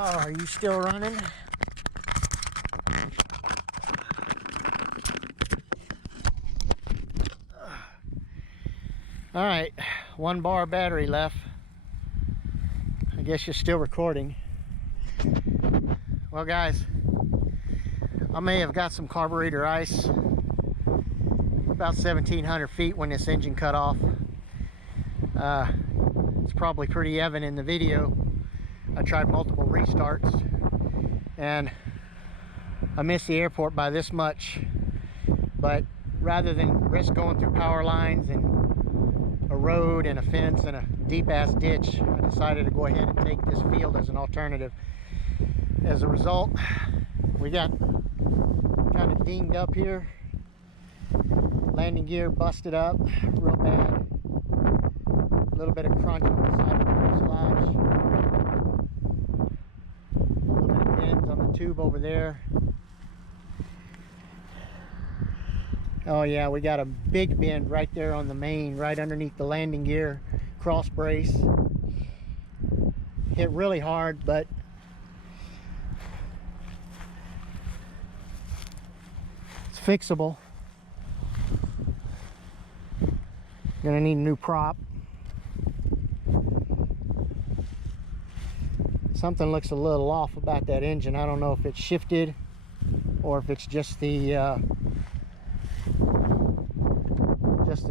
Oh, are you still running? All right, 1 bar battery left. I guess you're still recording. Well, guys, I may have got some carburetor ice about 1,700 feet when this engine cut off. It's probably pretty evident in the video. I tried multiple restarts and I missed the airport by this much, but rather than risk going through power lines and a road and a fence and a deep ass ditch, I decided to go ahead and take this field as an alternative. As a result, we got kind of dinged up here. Landing gear busted up real bad. A little bit of crunch on the side of the fuselage. A little bit of bends on the tube over there. Oh yeah, we got a big bend right there on the main, right underneath the landing gear cross brace. Hit really hard, but it's fixable. Gonna need a new prop. Something looks a little off about that engine. I don't know if it's shifted or if it's just the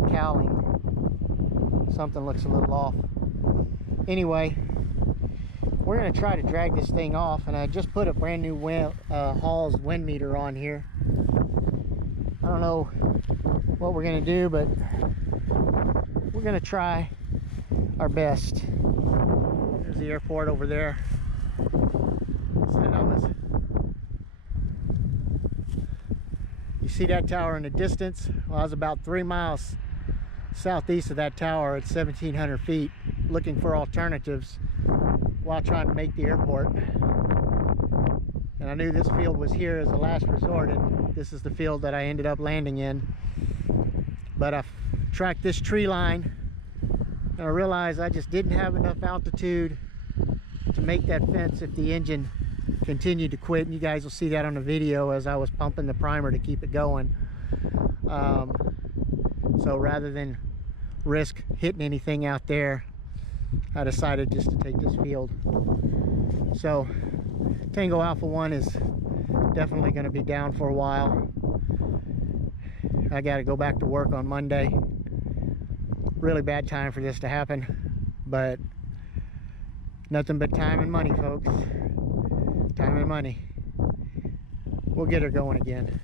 cowling. Something looks a little off. Anyway, we're going to try to drag this thing off, and I just put a brand new Hall's wind meter on here. I don't know what we're going to do, but we're going to try our best. There's the airport over there. You see that tower in the distance? Well, I was about 3 miles southeast of that tower at 1,700 feet looking for alternatives while trying to make the airport. And I knew this field was here as a last resort, and this is the field that I ended up landing in. But I tracked this tree line and I realized I just didn't have enough altitude to make that fence if the engine continued to quit, and you guys will see that on the video as I was pumping the primer to keep it going. So rather than risk hitting anything out there, I decided just to take this field. So Tango Alpha 1 is definitely going to be down for a while. I got to go back to work on Monday. Really bad time for this to happen, but nothing but time and money, folks. Time and money. We'll get her going again.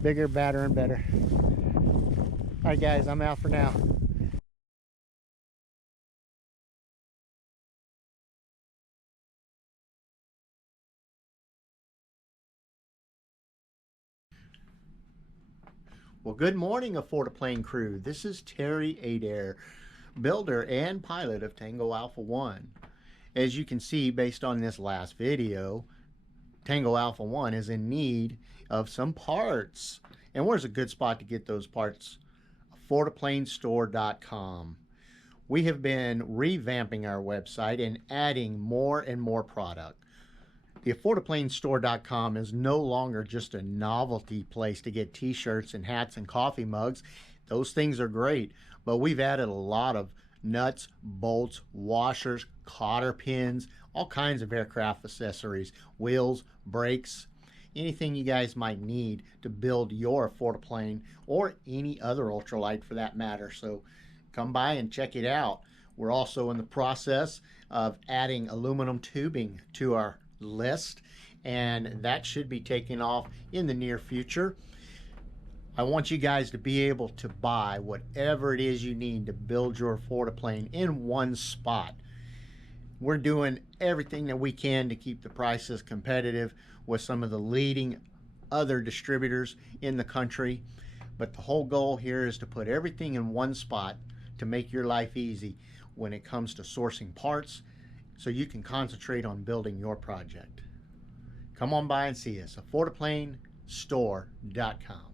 Bigger, badder, and better. Alright guys, I'm out for now. Well, good morning, Afford-A-Plane crew. This is Terry Adair, builder and pilot of Tango Alpha 1. As you can see, based on this last video, Tango Alpha 1 is in need of some parts. And where's a good spot to get those parts? AffordAPlaneStore.com. We have been revamping our website and adding more and more product. The AffordAPlaneStore.com is no longer just a novelty place to get t-shirts and hats and coffee mugs. Those things are great, but we've added a lot of nuts, bolts, washers, cotter pins, all kinds of aircraft accessories, wheels, brakes, anything you guys might need to build your Afford-A-Plane or any other ultralight for that matter. So come by and check it out. We're also in the process of adding aluminum tubing to our list, and that should be taking off in the near future. I want you guys to be able to buy whatever it is you need to build your Afford-A-Plane in one spot. We're doing everything that we can to keep the prices competitive with some of the leading other distributors in the country. But the whole goal here is to put everything in one spot to make your life easy when it comes to sourcing parts, so you can concentrate on building your project. Come on by and see us, AffordAPlaneStore.com.